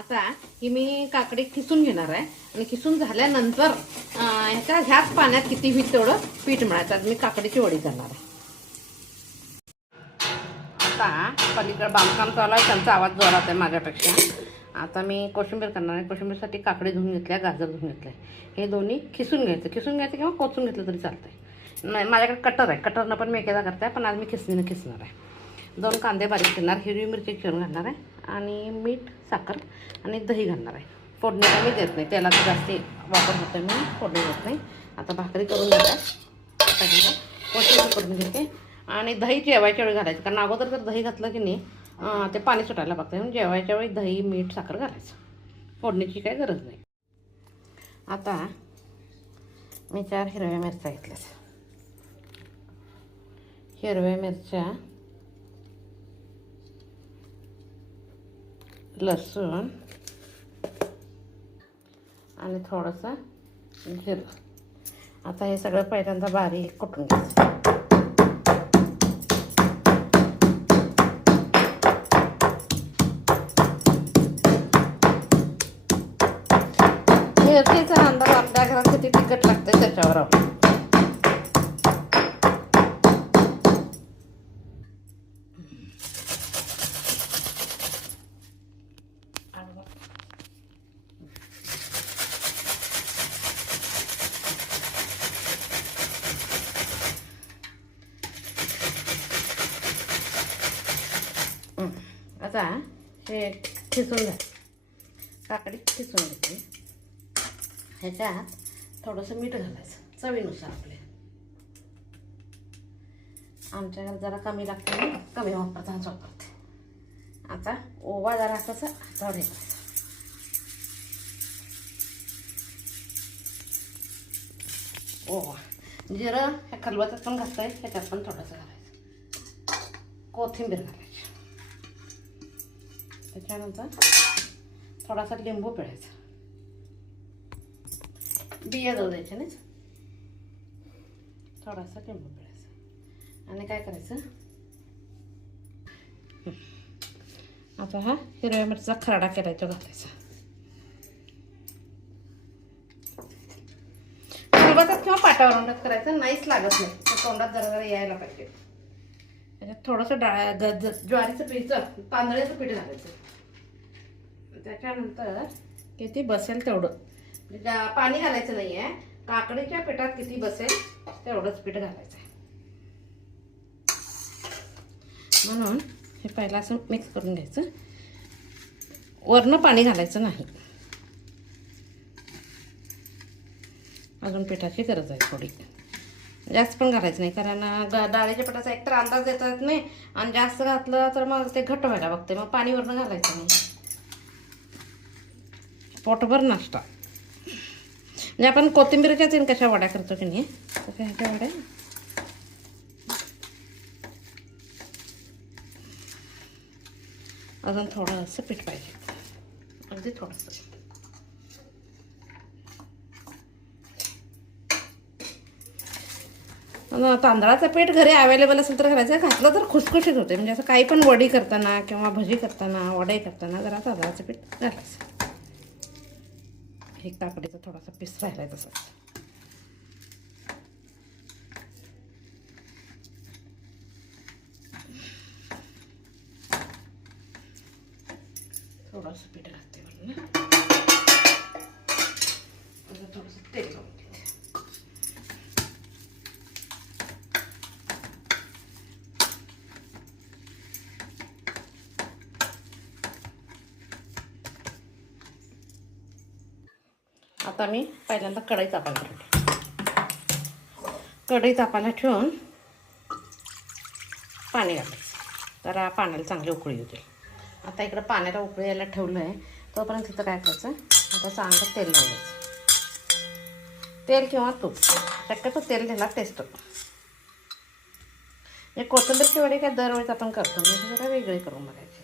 आता ही मी काकडी खिसून घेणार आहे आणि खिसून झाल्यानंतर ह्याच पाण्यात किती होईल तेवढं पीठ मळायचं. आज मी काकडीची वडी करणार आहे. आता पलीकडे बांधकाम चालू आहे, त्यांचा आवाज जोरात आहे माझ्यापेक्षा. आता मी कोशिंबीर करणार आहे. कोशिंबीरसाठी काकडी धुवून घेतल्या, गाजर धुवून घेतलं हे दोन्ही खिसून घ्यायचं किंवा कोचून घेतलं तरी चालतंय. नाही, माझ्याकडे कटर आहे, कटरनं पण मी एकेदा करते, पण आज मी खिसणीनं आहे. 2 कांदे बारीक करणार, हिरवी मिरची चिरून घालणार आहे आणि मीठ, साखर आणि दही घालणार आहे. फोडणीला मी देत नाही, तेलाचा जास्ती वापर होतो, मी फोडणी देत नाही. आता भाकरी करून घेतात, पहिल्यांदा कोशिंबीर करून घेते आणि दही जेवायच्या वेळी घालायचं, कारण अगोदर जर दही घातलं की नाही ते पाणी सुटायला बघतं. म्हणून जेवायच्या वेळी दही, मीठ, साखर घालायचं, फोडणीची काही गरज नाही. आता मी 4 हिरव्या मिरच्या घेतल्या, हिरव्या मिरच्या, लसूण आणि थोडंसं जिरं. आता हे सगळं पहिल्यांदा बारीक कुटून घ्यायचं. मिरचीचा अंदाज आपल्या घरात किती तिखट लागते त्याच्यावर आपण. आता हे खिसून घ्या, काकडी खिसून घेतली. ह्याच्यात थोडंसं मीठ घालायचं चवीनुसार आपले. आमच्या घरात जरा कमी लागते, मी कमी वापरते. आता ओवा जरा असं हातावर हे करायचं. ओवा, जिरं ह्या खलबत्यात पण घालता येईल, ह्याच्यात पण थोडंसं घालायचं. कोथिंबीर घालायची. त्याच्यानंतर थोडासा लिंबू पिळायचा, बिया जाऊ द्यायचे नाही, थोडासा लिंबू पिळायचा आणि काय करायचं. आता हा हिरव्या मिरचीचा खरडा केलाय तो घालायचा. खलबत्यात किंवा पाटावर करायचं, नाहीच लागत नाही, तोंडात जरा जरा यायला पाहिजे. त्याच्यात थोडंसं ज्वारीचं पीठ, तांदळाचं पीठ घालायचं. त्याच्यानंतर किती बसेल तेवढं, पाणी घालायचं नाही आहे, काकडीच्या पिठात किती बसेल तेवढंच पीठ घालायचं आहे. म्हणून हे पहिला असं मिक्स करून घ्यायचं, वरनं पाणी घालायचं नाही. अजून पिठाची गरज आहे थोडी, जास्त पण घालायचं नाही, कारण डाळीच्या पिठाचा एकतर अंदाज देता येत नाही आणि जास्त घातलं तर मग ते घट्ट व्हायला बघते. मग पाणी वरनं घालायचं नाही. पोटभर नाश्ता म्हणजे आपण कोथिंबीरच्याच कशा वड्या करतो की नाही तशा ह्याच्या वड्या. अजून थोडंसं पीठ पाहिजे, अगदी थोडंसं. तांदळाचं पीठ घरी अवेलेबल असेल तर घालायचं, घातलं तर खुसखुशीत होते. म्हणजे असं काही पण वडी करताना किंवा भजी करताना, वडे करताना जरा तांदळाचं पीठ घालायचं. हे काकडीचा थोडासा पीस राहिलाय तसं. थोडंसं पीठ घालते म्हणून थोडंसं तेल लावून घेते. आता मी पहिल्यांदा कढई तापायला ठेवते. कढई तापायला ठेवून पाणी घालायचं, तर पाण्याला चांगली उकळी होते. आता इकडं पाण्याला उकळी यायला ठेवलं आहे, तोपर्यंत तिथं काय करायचं, आता चांगलं तेल लावायचं. तेल किंवा तूप, शक्यतो तेल द्यायला टेस्ट. हे कोथिंबीरची वडी काय दरवेळेस आपण करतो, म्हणजे जरा वेगळी करून बघायची.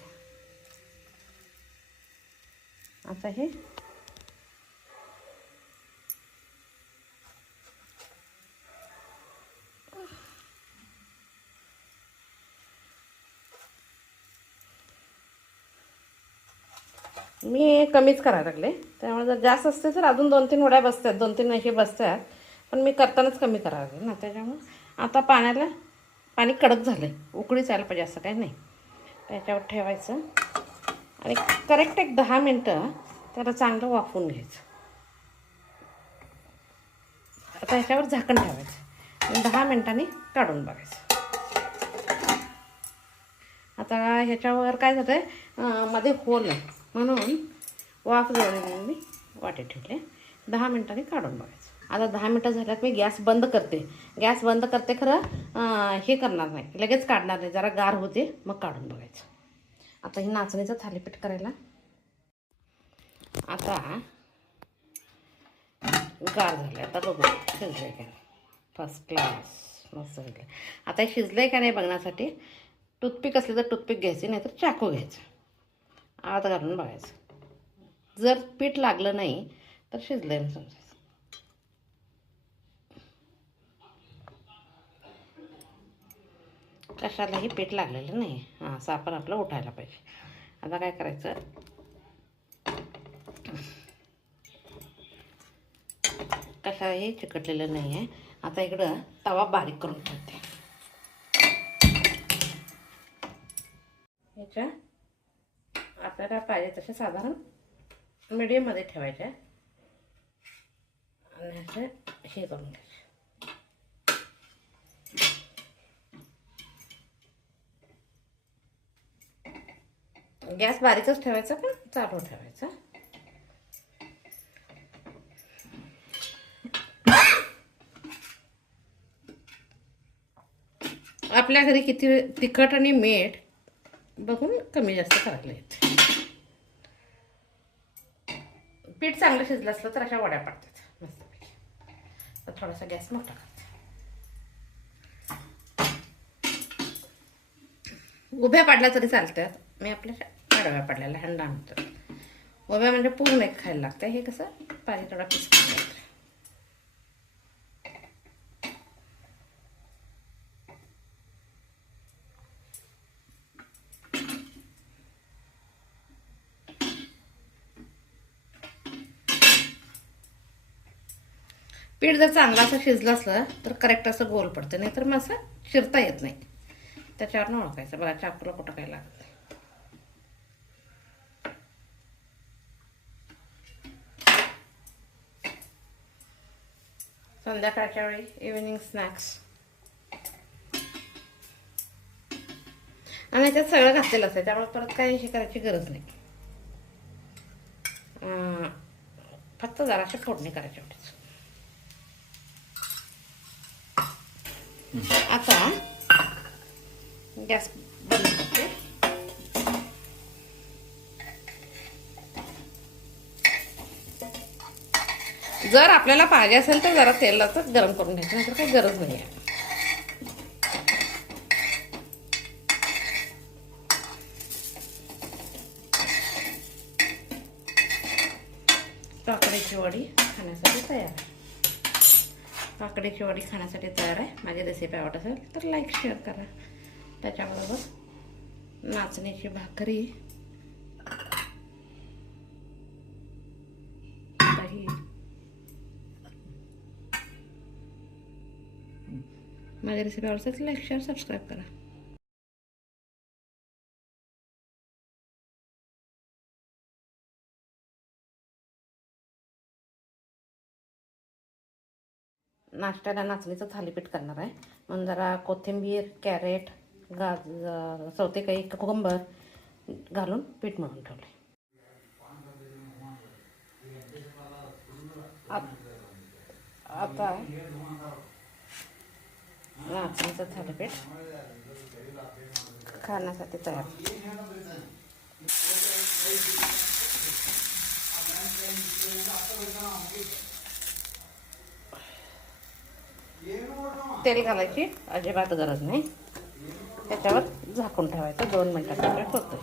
आता हे मी कमीच करायला लागले, त्यामुळे जर जास्त असते तर अजून 2-3 वड्या बसतात, 2-3 अशी बसतात, पण मी करतानाच कमी करायला लागले ना. त्याच्यामुळे आता पाणी कडक झालं आहे, उकळीच यायला पाहिजे असं काही नाही. त्याच्यावर ठेवायचं आणि करेक्ट एक 10 मिनटं त्याला चांगलं वाफवून घ्यायचं. आता ह्याच्यावर झाकण ठेवायचं आणि 10 मिनटांनी काढून बघायचं. आता ह्याच्यावर काय झालं आहे, मध्ये होल आहे म्हणून वाफ जवळ म्हणून मी वाटे ठेवले. 10 मिनटांनी काढून बघायचं. आता 10 मिनटं झाल्यात, मी गॅस बंद करते. गॅस बंद करते खरं हे करणार नाही, लगेच काढणार नाही, जरा गार होते मग काढून बघायचं. आता ही नाचणीचं थालीपीठ करायला आता गार झालं. आता बघू शिजलं आहे का नाही. फर्स्ट क्लास मस्त शिजलं. आता हे शिजलं आहे का नाही बघण्यासाठी टूथपिक असली तर टूथपिक घ्यायची, नाहीतर चाकू घ्यायचं, आत घालून बघायचं. जर पीठ लागलं नाही तर शिजलं आहे समजायचं. कशालाही पीठ लागलेलं नाही, हां असं आपण आपलं उठायला पाहिजे. आता काय करायचं, कशालाही चिकटलेलं नाही आहे. आता इकडं तवा बारीक करून ठेवते. ह्याच्या आपल्याला पाहिजे तसे साधारण मीडियममध्ये ठेवायचे आणि असं हे करून घ्यायचे. गॅस बारीकच ठेवायचा पण चालू ठेवायचा. आपल्या घरी किती तिखट आणि मीठ बघून कमी जास्त करायला येते. पीठ चांगलं शिजलं असलं तर अशा वड्या पडतात मस्तपैकी. तर थोडासा गॅस मोठा करते. उभ्या पाडल्या तरी चालतात, मी आपल्या आडव्या पाडलेल्या हंडा म्हणतो. उभ्या म्हणजे पूर्ण एक खायला लागतं, हे कसं पाहिजे थोडा पीस खायला. पीठ जर चांगलं असं शिजलं असलं तर करेक्ट असं गोल पडतं, नाही तर मग असं शिरता येत नाही. त्याच्यावरनं ओळखायचं. बघा चाकूला कुठं काय लागत नाही. संध्याकाळच्या वेळी इव्हिनिंग स्नॅक्स. आणि याच्यात सगळं घातलेलं असतं, त्यामुळे परत काही हे करायची गरज नाही. फक्त जराशी फोडणी करायची एवढीच. आता गॅस बंद करते. जर आपल्याला पाहिजे असेल तर जरा तेलाचं गरम करून घ्यायचं, नाहीतर काही गरज नाही आहे. काकडीची वडी खाण्यासाठी तयार आहे. काकडीची वडी खाण्यासाठी तयार आहे. माझी रेसिपी आवडत असेल तर लाईक शेअर करा. त्याच्याबरोबर नाचणीची भाकरी, दही. माझी रेसिपी आवडत असेल तर लाईक शेअर सबस्क्राईब करा. नाश्त्याला नाचणीचं थालीपीठ करणार आहे, म्हणून जरा कोथिंबीर, कॅरेट, गाजर, सौतेकाई, कोकंबर घालून पीठ मळून ठेवले. आता नाचणीचं थालीपीठ खाण्यासाठी तयार. तेल घालायची अजिबात गरज नाही. त्याच्यावर झाकून ठेवायचं, 2 मिनिटात होतं.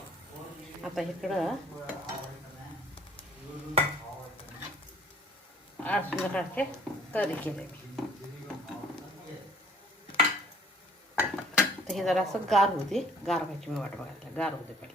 आता इकडं संध्याकाळचे तरी केले मी. तर हे जरा असं गार होते, गार व्हायची मी वाट बघायला, गार होते पहिले.